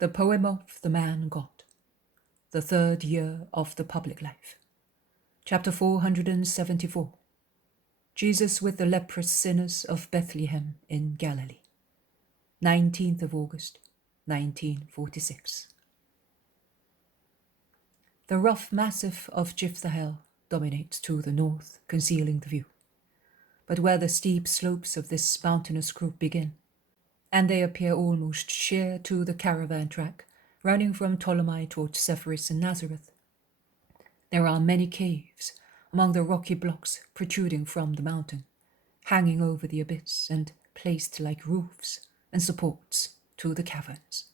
The Poem of the Man God, the third year of the public life. Chapter 474. Jesus with the leprous sinners of Bethlehem in Galilee. 19th of August, 1946. The rough massif of Bethlehem dominates to the north, concealing the view. But where the steep slopes of this mountainous group begin, and they appear almost sheer to the caravan track running from Ptolemy towards Sepphoris and Nazareth, there are many caves among the rocky blocks protruding from the mountain, hanging over the abyss and placed like roofs and supports to the caverns.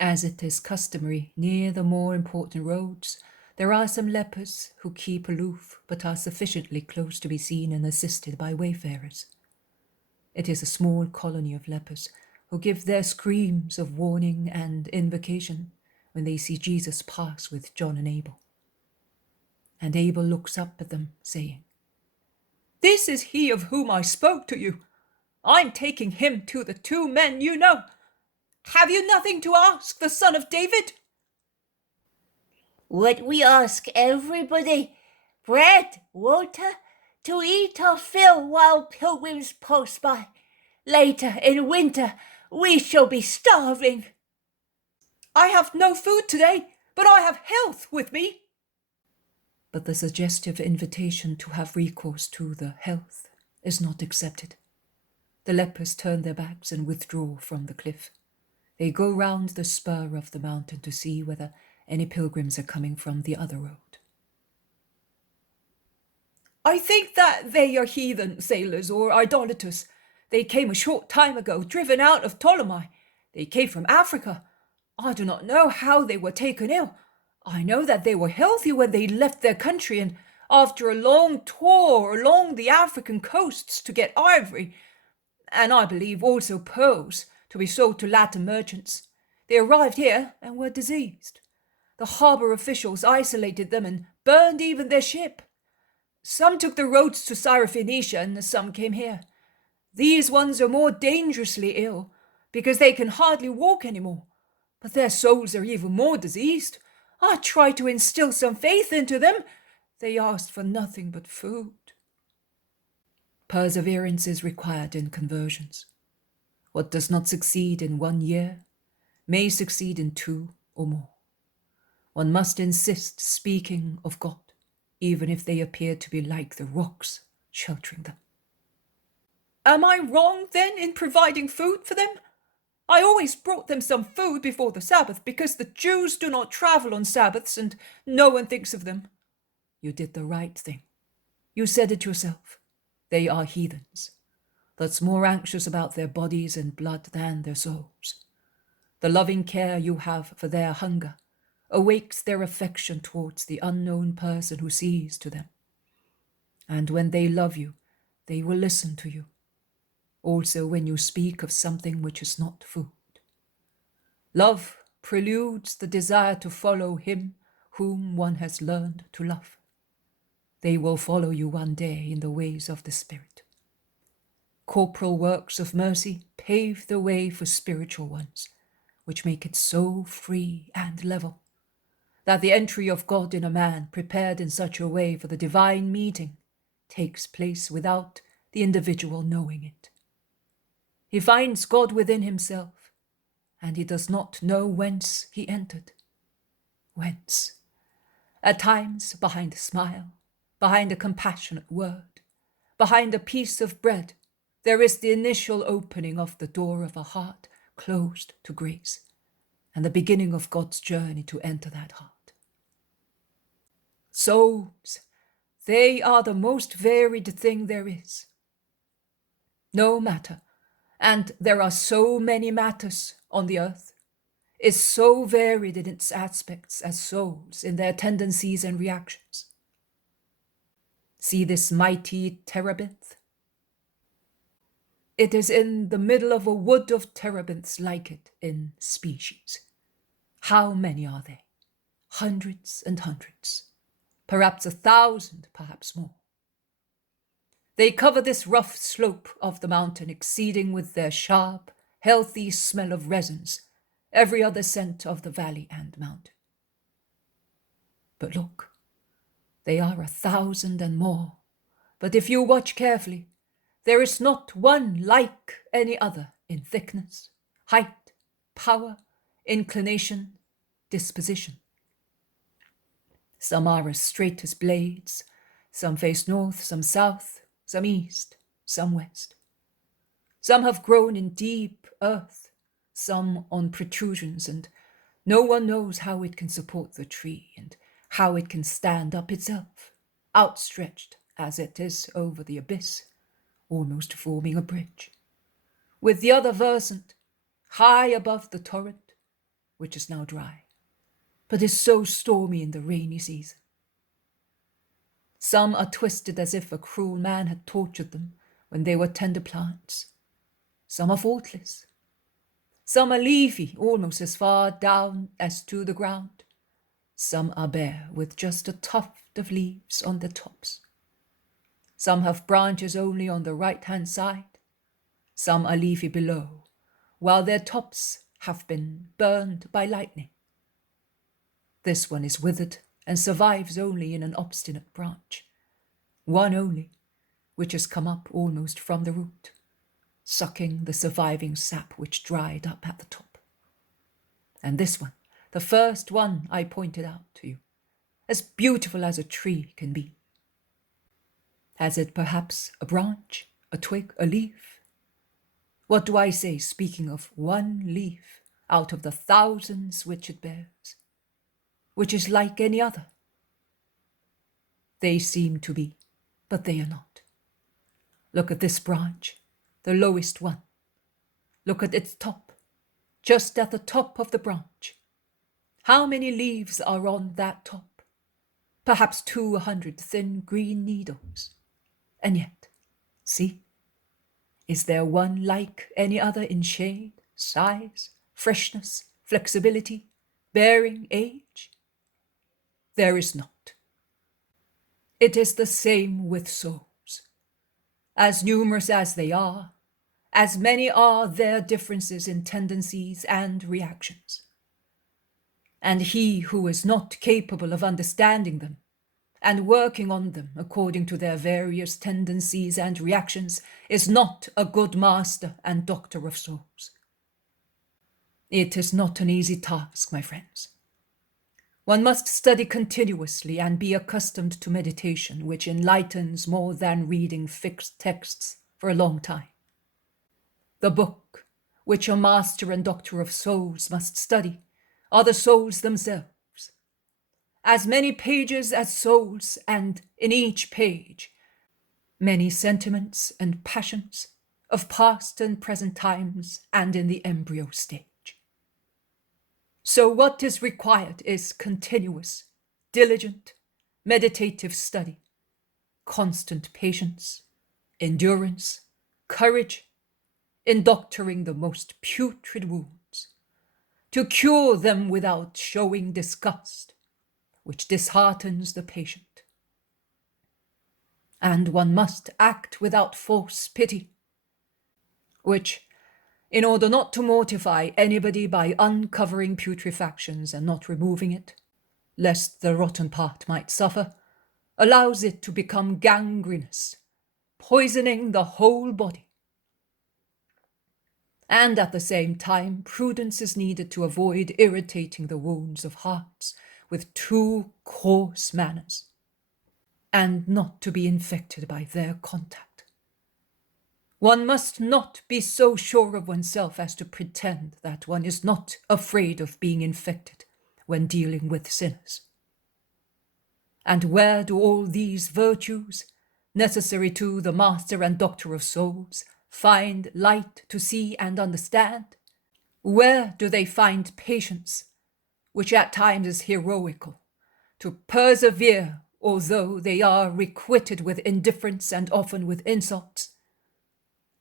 As it is customary near the more important roads, there are some lepers who keep aloof but are sufficiently close to be seen and assisted by wayfarers. It is a small colony of lepers who give their screams of warning and invocation when they see Jesus pass with John and Abel. And Abel looks up at them, saying, "This is he of whom I spoke to you. I'm taking him to the two men you know. Have you nothing to ask the son of David?" "What we ask everybody, bread, water, to eat our fill while pilgrims pass by. Later in winter we shall be starving." "I have no food today, but I have health with me." But the suggestive invitation to have recourse to the health is not accepted. The lepers turn their backs and withdraw from the cliff. They go round the spur of the mountain to see whether any pilgrims are coming from the other road. "I think that they are heathen sailors or idolaters. They came a short time ago, driven out of Ptolemy. They came from Africa. I do not know how they were taken ill. I know that they were healthy when they left their country and after a long tour along the African coasts to get ivory, and I believe also pearls, to be sold to Latin merchants. They arrived here and were diseased. The harbour officials isolated them and burned even their ship. Some took the roads to Syrophoenicia and some came here. These ones are more dangerously ill because they can hardly walk anymore, but their souls are even more diseased. I tried to instill some faith into them. They asked for nothing but food." Perseverance is required in conversions. What does not succeed in 1 year may succeed in 2 or more. One must insist speaking of God, even if they appear to be like the rocks sheltering them. "Am I wrong, then, in providing food for them? I always brought them some food before the Sabbath, because the Jews do not travel on Sabbaths and no one thinks of them." "You did the right thing. You said it yourself. They are heathens, thus more anxious about their bodies and blood than their souls. The loving care you have for their hunger awakes their affection towards the unknown person who sees to them. And when they love you, they will listen to you. Also when you speak of something which is not food. Love preludes the desire to follow him whom one has learned to love. They will follow you one day in the ways of the Spirit. Corporal works of mercy pave the way for spiritual ones, which make it so free and level, that the entry of God in a man prepared in such a way for the divine meeting takes place without the individual knowing it. He finds God within himself, and he does not know whence he entered. Whence? At times behind a smile, behind a compassionate word, behind a piece of bread, there is the initial opening of the door of a heart closed to grace, and the beginning of God's journey to enter that heart. Souls, they are the most varied thing there is. No matter, and there are so many matters on the earth, is so varied in its aspects as souls in their tendencies and reactions. See this mighty terebinth? It is in the middle of a wood of terebinths like it in species. How many are they? Hundreds and hundreds. Perhaps 1,000, perhaps more. They cover this rough slope of the mountain, exceeding with their sharp, healthy smell of resins every other scent of the valley and mountain. But look, they are 1,000 and more. But if you watch carefully, there is not one like any other in thickness, height, power, inclination, disposition. Some are as straight as blades, some face north, some south, some east, some west. Some have grown in deep earth, some on protrusions, and no one knows how it can support the tree and how it can stand up itself, outstretched as it is over the abyss, almost forming a bridge, with the other versant high above the torrent, which is now dry, but is so stormy in the rainy season. Some are twisted as if a cruel man had tortured them when they were tender plants. Some are faultless. Some are leafy, almost as far down as to the ground. Some are bare, with just a tuft of leaves on their tops. Some have branches only on the right-hand side. Some are leafy below, while their tops have been burned by lightning. This one is withered and survives only in an obstinate branch, one only, which has come up almost from the root, sucking the surviving sap which dried up at the top. And this one, the first one I pointed out to you, as beautiful as a tree can be. Has it perhaps a branch, a twig, a leaf? What do I say, speaking of one leaf out of the thousands which it bears, which is like any other? They seem to be, but they are not. Look at this branch, the lowest one. Look at its top, just at the top of the branch. How many leaves are on that top? Perhaps 200 thin green needles. And yet, see, is there one like any other in shade, size, freshness, flexibility, bearing, age? There is not. It is the same with souls. As numerous as they are, as many are their differences in tendencies and reactions. And he who is not capable of understanding them and working on them according to their various tendencies and reactions is not a good master and doctor of souls. It is not an easy task, my friends. One must study continuously and be accustomed to meditation, which enlightens more than reading fixed texts for a long time. The book which a master and doctor of souls must study are the souls themselves. As many pages as souls, and in each page, many sentiments and passions of past and present times and in the embryo stage. So what is required is continuous, diligent, meditative study, constant patience, endurance, courage, in doctoring the most putrid wounds, to cure them without showing disgust, which disheartens the patient. And one must act without false pity, which, in order not to mortify anybody by uncovering putrefactions and not removing it, lest the rotten part might suffer, allows it to become gangrenous, poisoning the whole body. And at the same time, prudence is needed to avoid irritating the wounds of hearts with too coarse manners, and not to be infected by their contact. One must not be so sure of oneself as to pretend that one is not afraid of being infected when dealing with sinners. And where do all these virtues, necessary to the master and doctor of souls, find light to see and understand? Where do they find patience, which at times is heroical, to persevere although they are requited with indifference and often with insults?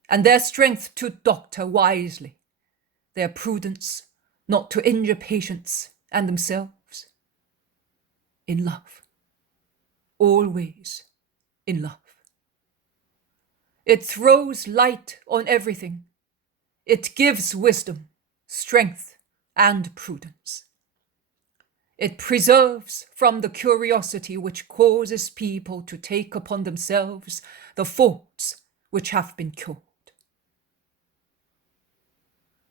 And their strength to doctor wisely, their prudence not to injure patients and themselves? In love, always in love. It throws light on everything. It gives wisdom, strength, and prudence. It preserves from the curiosity which causes people to take upon themselves the faults which have been cured.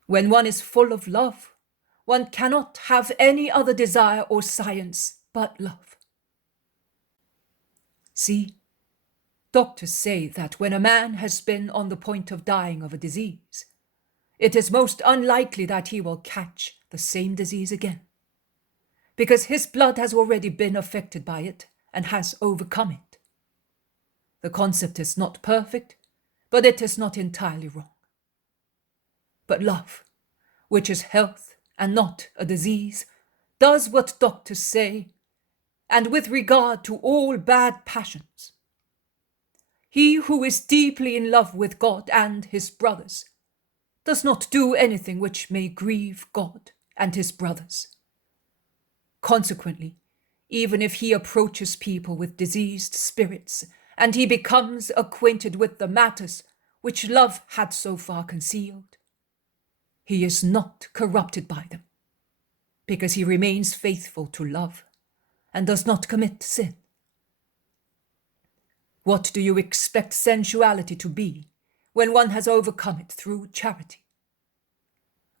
When one is full of love, one cannot have any other desire or science but love. See, doctors say that when a man has been on the point of dying of a disease, it is most unlikely that he will catch the same disease again, because his blood has already been affected by it and has overcome it. The concept is not perfect, but it is not entirely wrong. But love, which is health and not a disease, does what doctors say, and with regard to all bad passions. He who is deeply in love with God and his brothers does not do anything which may grieve God and his brothers. Consequently, even if he approaches people with diseased spirits and he becomes acquainted with the matters which love had so far concealed, he is not corrupted by them, because he remains faithful to love and does not commit sin. What do you expect sensuality to be when one has overcome it through charity?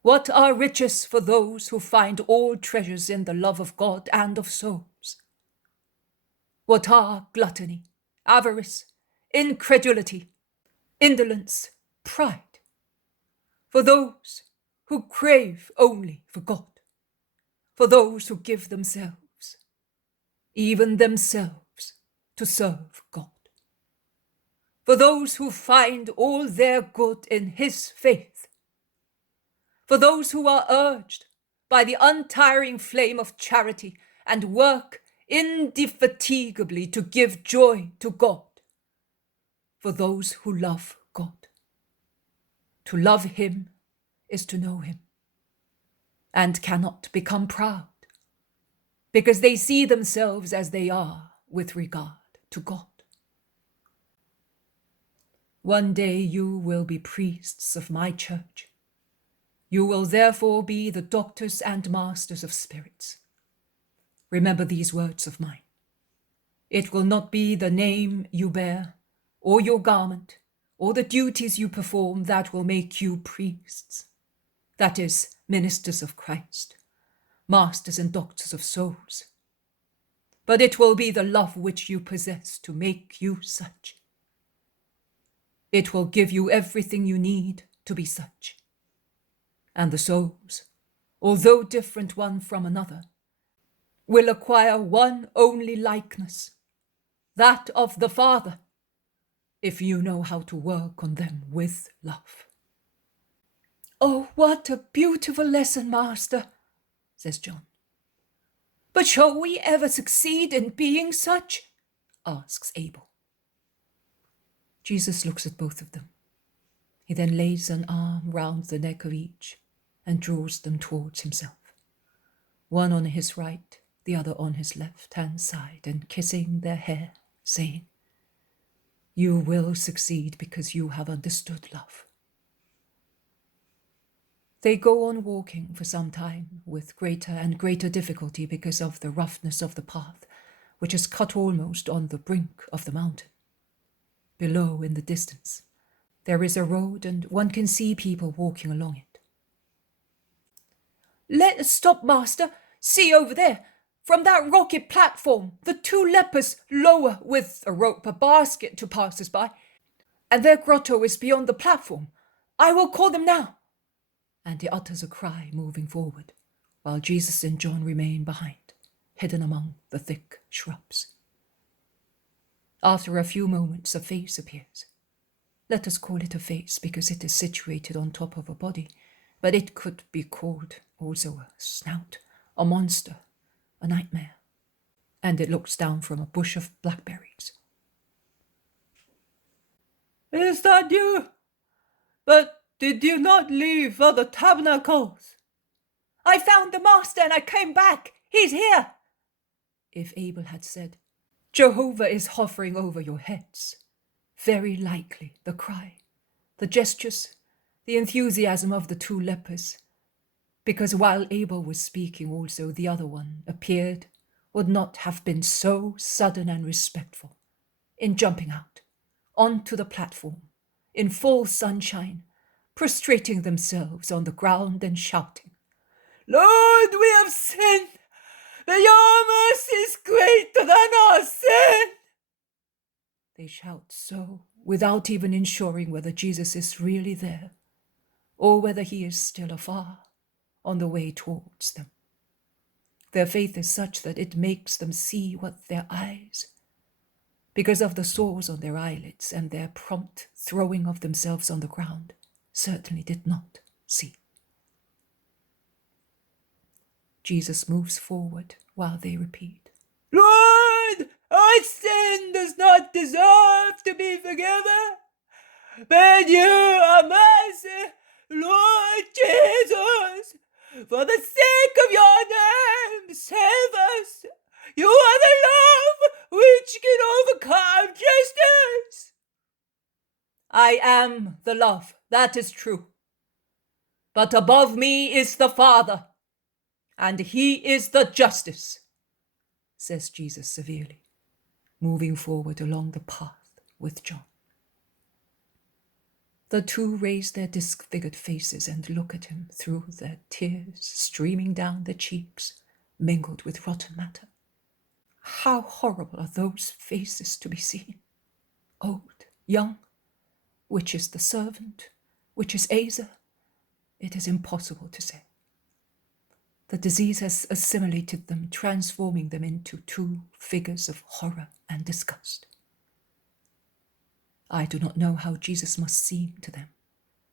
What are riches for those who find all treasures in the love of God and of souls? What are gluttony, avarice, incredulity, indolence, pride? For those who crave only for God, for those who give themselves, even themselves, to serve God, for those who find all their good in his faith, for those who are urged by the untiring flame of charity and work indefatigably to give joy to God, for those who love God. To love him is to know him, and cannot become proud, because they see themselves as they are with regard to God. One day you will be priests of my church. You will therefore be the doctors and masters of spirits. Remember these words of mine. It will not be the name you bear, or your garment, or the duties you perform that will make you priests. That is, ministers of Christ, masters and doctors of souls. But it will be the love which you possess to make you such. It will give you everything you need to be such. And the souls, although different one from another, will acquire one only likeness, that of the Father, if you know how to work on them with love. Oh, what a beautiful lesson, Master, says John. But shall we ever succeed in being such? Asks Abel. Jesus looks at both of them. He then lays an arm round the neck of each and draws them towards himself, one on his right, the other on his left-hand side, and kissing their hair, saying, "You will succeed because you have understood love." They go on walking for some time with greater and greater difficulty because of the roughness of the path, which is cut almost on the brink of the mountain. Below, in the distance, there is a road, and one can see people walking along it. "Let us stop, Master. See over there, from that rocky platform, the 2 lepers lower with a rope a basket to passers-by, and their grotto is beyond the platform. I will call them now." And he utters a cry, moving forward, while Jesus and John remain behind, hidden among the thick shrubs. After a few moments, a face appears. Let us call it a face because it is situated on top of a body, but it could be called also a snout, a monster, a nightmare. And it looks down from a bush of blackberries. "Is that you? But did you not leave for the tabernacles?" "I found the Master and I came back. He's here." If Abel had said, "Jehovah is hovering over your heads," very likely the cry, the gestures, the enthusiasm of the 2 lepers because while Abel was speaking also the other one appeared, would not have been so sudden and respectful in jumping out onto the platform in full sunshine, prostrating themselves on the ground and shouting, "Lord, we have sinned, but your mercy is greater than our sin." They shout so without even ensuring whether Jesus is really there or whether he is still afar on the way towards them. Their faith is such that it makes them see what their eyes, because of the sores on their eyelids and their prompt throwing of themselves on the ground, certainly did not see. Jesus moves forward while they repeat, "Lord, our sin does not deserve to be forgiven, but you are mercy, Lord Jesus. For the sake of your name, save us. You are the love which can overcome justice." I am the love, that is true. But above me is the Father, and he is the justice, says Jesus severely, moving forward along the path with John. The two raise their disfigured faces and look at him through their tears streaming down their cheeks, mingled with rotten matter. How horrible are those faces to be seen! Old, young, which is the servant, which is Asa? It is impossible to say. The disease has assimilated them, transforming them into two figures of horror and disgust. I do not know how Jesus must seem to them,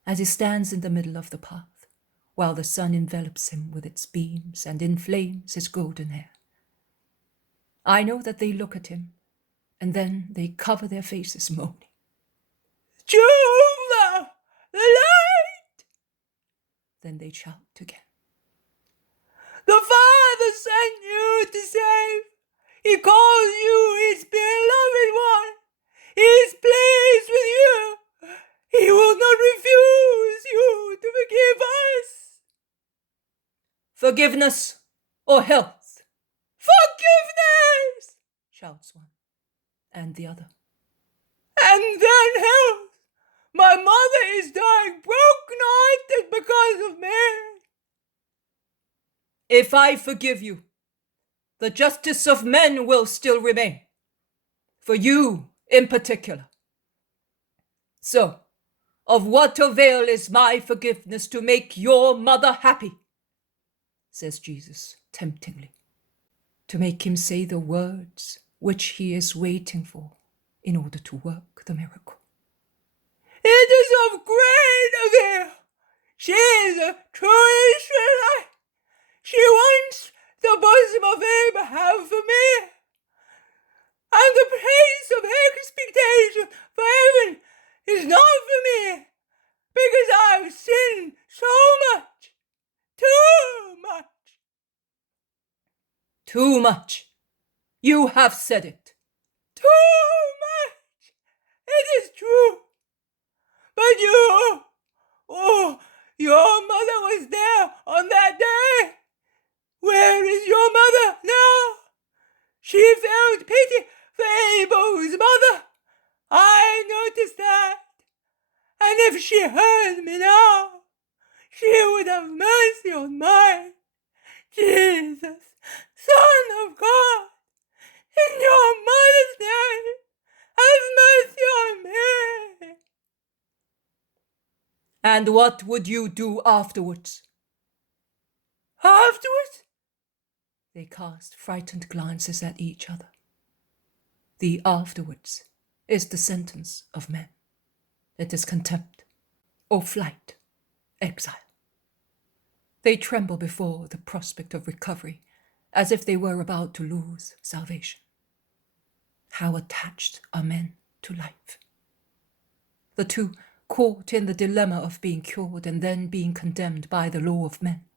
as he stands in the middle of the path, while the sun envelops him with its beams and inflames his golden hair. I know that they look at him, and then they cover their faces, moaning, "Jehovah, the light!" Then they shout again, "The Father sent you to save. He calls you his beloved one. He is pleased with you. He will not refuse you to forgive us." "Forgiveness or health?" "Forgiveness!" shouts one, and the other, "And then health. My mother is dying broken-hearted because of me." "If I forgive you, the justice of men will still remain, for you in particular. So, of what avail is my forgiveness to make your mother happy?" says Jesus temptingly, to make him say the words which he is waiting for in order to work the miracle. "It is of great avail. She is a true Israelite. She wants the bosom of Abraham for me, and the place of expectation for heaven is not for me, because I have sinned so much, too much." "Too much. You have said it." "Too much. It is true. But you, your mother was there on that day. Where is your mother now? She felt pity for Abel's mother. I noticed that. And if she heard me now, she would have mercy on mine. Jesus, Son of God, in your mother's name, have mercy on me." "And what would you do afterwards?" "Afterwards?" They cast frightened glances at each other. The afterwards is the sentence of men. It is contempt, or flight, exile. They tremble before the prospect of recovery, as if they were about to lose salvation. How attached are men to life! The two, caught in the dilemma of being cured and then being condemned by the law of men,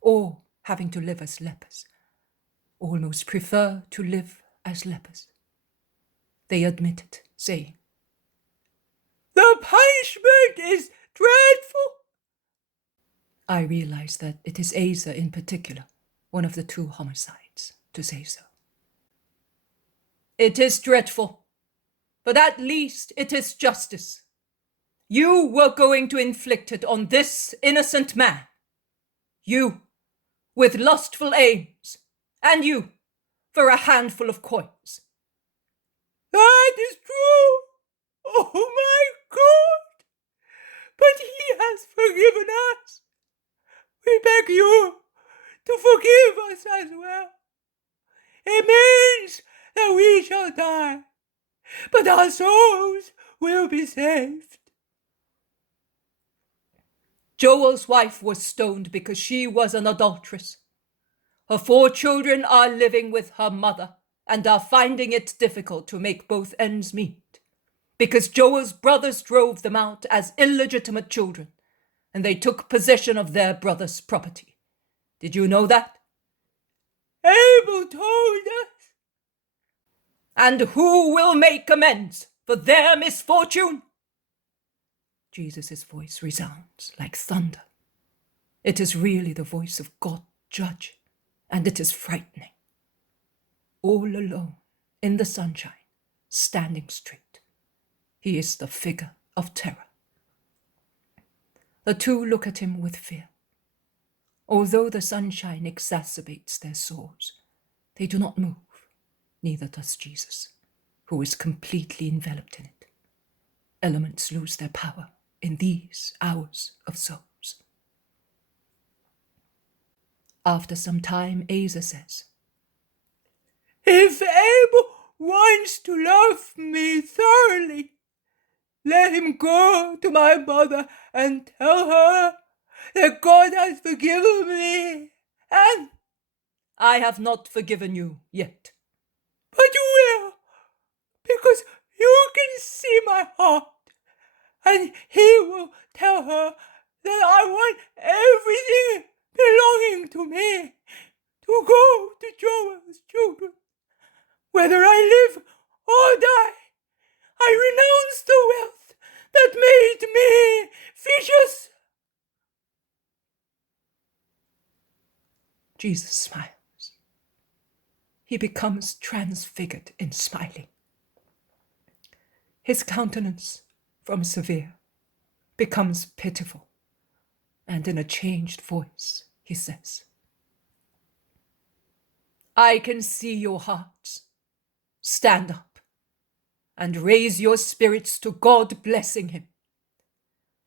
or having to live as lepers, almost prefer to live as lepers. They admit it, saying, "The punishment is dreadful." I realize that it is Asa in particular, one of the two homicides, to say so. It is dreadful, but at least it is justice. You were going to inflict it on this innocent man. You, with lustful aims, and you, for a handful of coins. That is true. Oh my God! But he has forgiven us. We beg you to forgive us as well. It means that we shall die, but our souls will be saved. Joel's wife was stoned because she was an adulteress. Her 4 children are living with her mother and are finding it difficult to make both ends meet because Joel's brothers drove them out as illegitimate children and they took possession of their brother's property. Did you know that? Abel told us. And who will make amends for their misfortune? Jesus' voice resounds like thunder. It is really the voice of God, Judge, and it is frightening. All alone in the sunshine, standing straight, he is the figure of terror. The two look at him with fear. Although the sunshine exacerbates their sores, they do not move, neither does Jesus, who is completely enveloped in it. Elements lose their power in these hours of souls. After some time, Asa says, If Abel wants to love me thoroughly, let him go to my mother and tell her that God has forgiven me, and I have not forgiven you yet. But you will, because you can see my heart, and he will tell her that I want everything belonging to me to go to Joel's children. Whether I live or die, I renounce the wealth that made me vicious. Jesus smiles. He becomes transfigured in smiling. His countenance, from severe, becomes pitiful, and in a changed voice, he says, I can see your hearts. Stand up and raise your spirits to God, blessing him.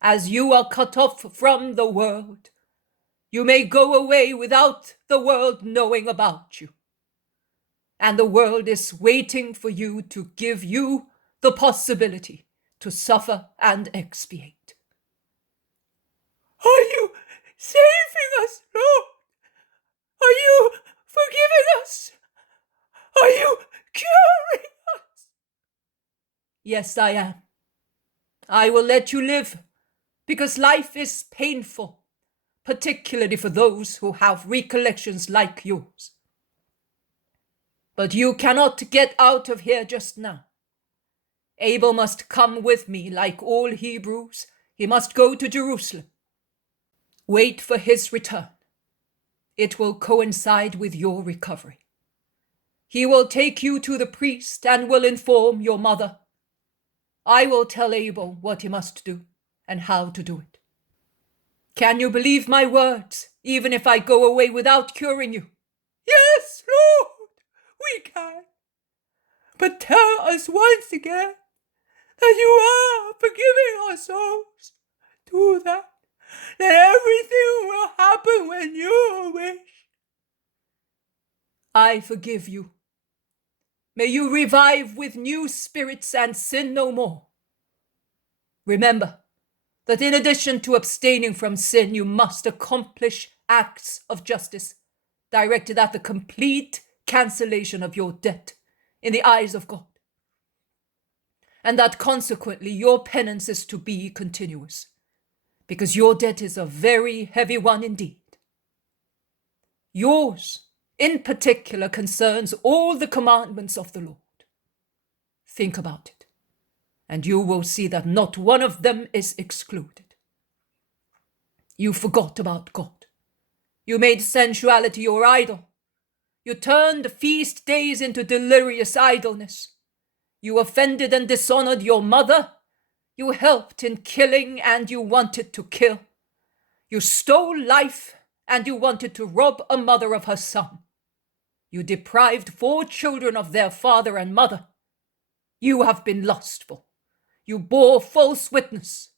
As you are cut off from the world, you may go away without the world knowing about you. And the world is waiting for you to give you the possibility to suffer and expiate. Are you saving us, Lord? Are you forgiving us? Are you curing us? Yes, I am. I will let you live, because life is painful, particularly for those who have recollections like yours. But you cannot get out of here just now. Abel must come with me like all Hebrews. He must go to Jerusalem. Wait for his return. It will coincide with your recovery. He will take you to the priest and will inform your mother. I will tell Abel what he must do and how to do it. Can you believe my words, even if I go away without curing you? Yes, Lord, we can. But tell us once again that you are forgiving our souls. Do that. Then everything will happen when you wish. I forgive you. May you revive with new spirits and sin no more. Remember that in addition to abstaining from sin, you must accomplish acts of justice directed at the complete cancellation of your debt in the eyes of God. And that consequently your penance is to be continuous, because your debt is a very heavy one indeed. Yours, in particular, concerns all the commandments of the Lord. Think about it, and you will see that not one of them is excluded. You forgot about God. You made sensuality your idol. You turned feast days into delirious idleness. You offended and dishonored your mother. You helped in killing and you wanted to kill. You stole life and you wanted to rob a mother of her son. You deprived 4 children of their father and mother. You have been lustful. You bore false witness.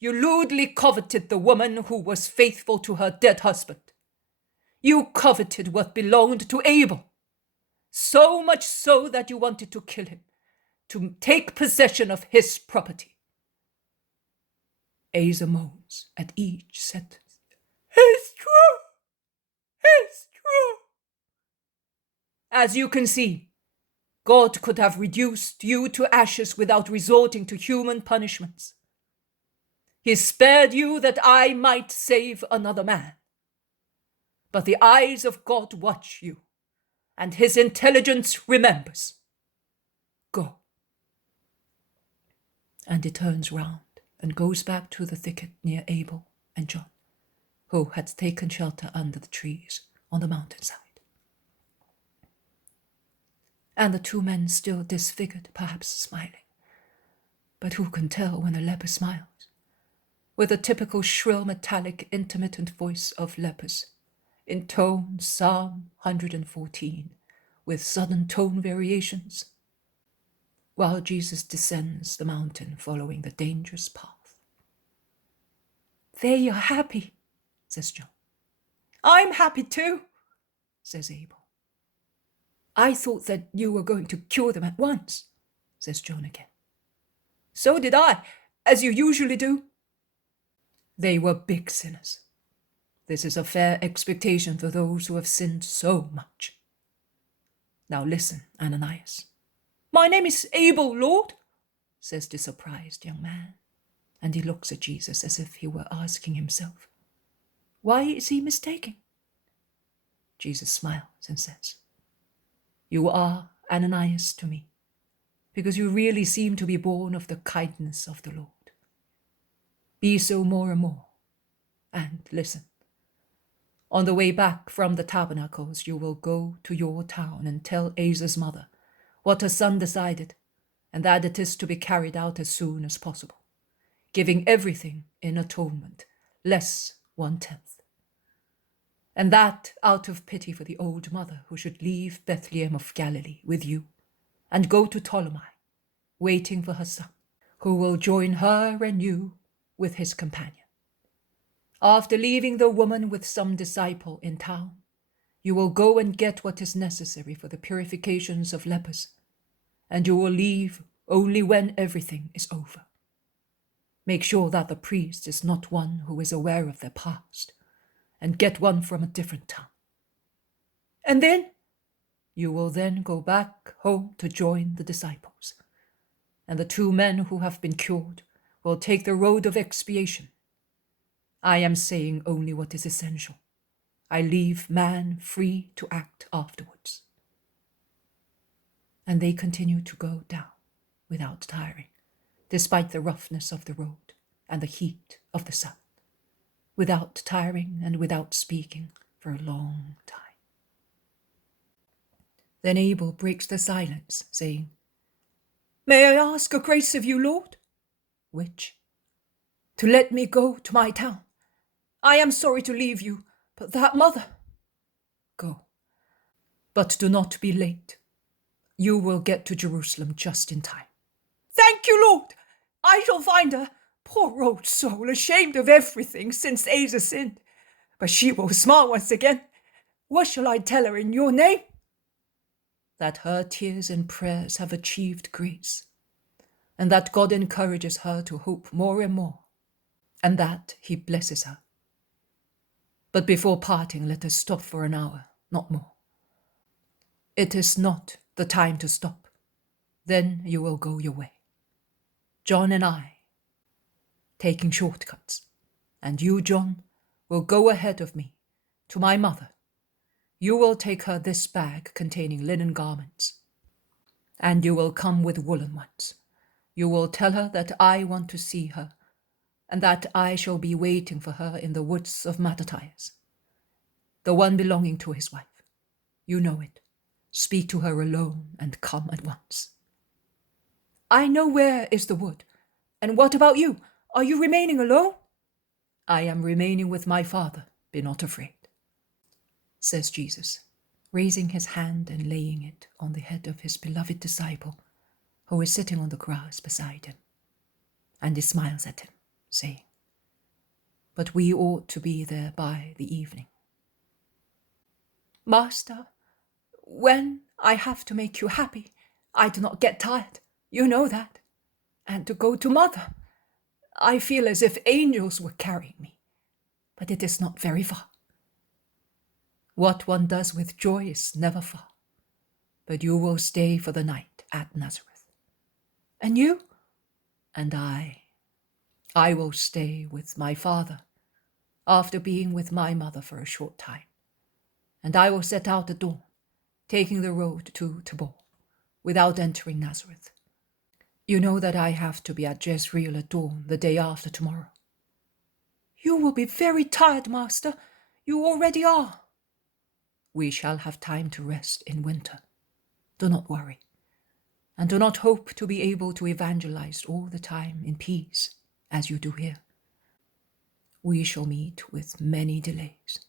You lewdly coveted the woman who was faithful to her dead husband. You coveted what belonged to Abel, so much so that you wanted to kill him, to take possession of his property. Asa moans at each sentence. It's true! It's true! As you can see, God could have reduced you to ashes without resorting to human punishments. He spared you that I might save another man. But the eyes of God watch you, and his intelligence remembers. Go. And he turns round and goes back to the thicket near Abel and John, who had taken shelter under the trees on the mountainside. And the 2 men still disfigured, perhaps smiling. But who can tell when a leper smiles? With a typical shrill, metallic, intermittent voice of lepers, intone Psalm 114 with sudden tone variations, while Jesus descends the mountain following the dangerous path. They are happy, says John. I'm happy too, says Abel. I thought that you were going to cure them at once, says John again. So did I, as you usually do. They were big sinners. This is a fair expectation for those who have sinned so much. Now listen, Ananias. My name is Abel, Lord, says the surprised young man, and he looks at Jesus as if he were asking himself, why is he mistaken? Jesus smiles and says, you are Ananias to me, because you really seem to be born of the kindness of the Lord. Be so more and more. And listen, on the way back from the tabernacles, you will go to your town and tell Asa's mother what her son decided, and that it is to be carried out as soon as possible, giving everything in atonement, less 1/10. And that out of pity for the old mother who should leave Bethlehem of Galilee with you and go to Ptolemy, waiting for her son, who will join her and you with his companion. After leaving the woman with some disciple in town, you will go and get what is necessary for the purifications of lepers, and you will leave only when everything is over. Make sure that the priest is not one who is aware of their past, and get one from a different town. And then you will then go back home to join the disciples, and the 2 men who have been cured will take the road of expiation. I am saying only what is essential. I leave man free to act afterwards. And they continue to go down without tiring, despite the roughness of the road and the heat of the sun, without tiring and without speaking for a long time. Then Abel breaks the silence, saying, May I ask a grace of you, Lord? Which? To let me go to my town. I am sorry to leave you, but that mother. Go. But do not be late. You will get to Jerusalem just in time. Thank you, Lord. I shall find her. Poor old soul, ashamed of everything since Asa sinned. But she will smile once again. What shall I tell her in your name? That her tears and prayers have achieved grace, and that God encourages her to hope more and more, and that he blesses her. But before parting, let us stop for an hour, not more. It is not the time to stop. Then you will go your way. John and I, taking shortcuts, and you, John, will go ahead of me to my mother. You will take her this bag containing linen garments, and you will come with woolen ones. You will tell her that I want to see her and that I shall be waiting for her in the woods of Mattathias, the one belonging to his wife. You know it. Speak to her alone and come at once." "I know where is the wood. And what about you? Are you remaining alone?" "I am remaining with my Father. Be not afraid," says Jesus, raising his hand and laying it on the head of his beloved disciple, who is sitting on the grass beside him. And he smiles at him, saying, "But we ought to be there by the evening." "Master, when I have to make you happy, I do not get tired. You know that. And to go to Mother, I feel as if angels were carrying me. But it is not very far. What one does with joy is never far. But you will stay for the night at Nazareth. And you?" "And I will stay with my Father, after being with my mother for a short time. And I will set out at dawn, taking the road to Tabor, without entering Nazareth. You know that I have to be at Jezreel at dawn the day after tomorrow." "You will be very tired, Master. You already are." "We shall have time to rest in winter. Do not worry, and do not hope to be able to evangelize all the time in peace, as you do here. We shall meet with many delays."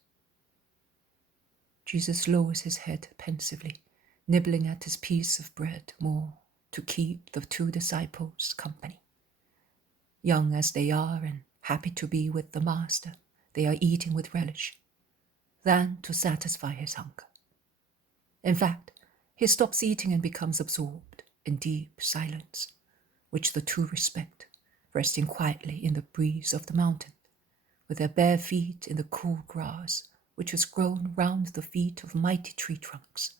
Jesus lowers his head pensively, nibbling at his piece of bread more to keep the two disciples company. Young as they are and happy to be with the Master, they are eating with relish, than to satisfy his hunger. In fact, he stops eating and becomes absorbed in deep silence, which the two respect, resting quietly in the breeze of the mountain, with their bare feet in the cool grass which has grown round the feet of mighty tree trunks.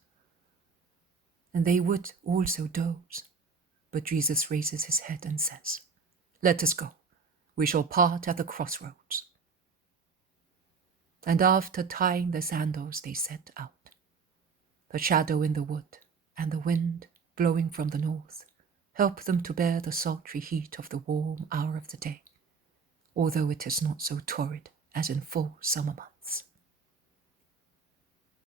And they would also doze, but Jesus raises his head and says, "Let us go. We shall part at the crossroads." And after tying their sandals, they set out. The shadow in the wood and the wind blowing from the north help them to bear the sultry heat of the warm hour of the day, although it is not so torrid as in full summer months.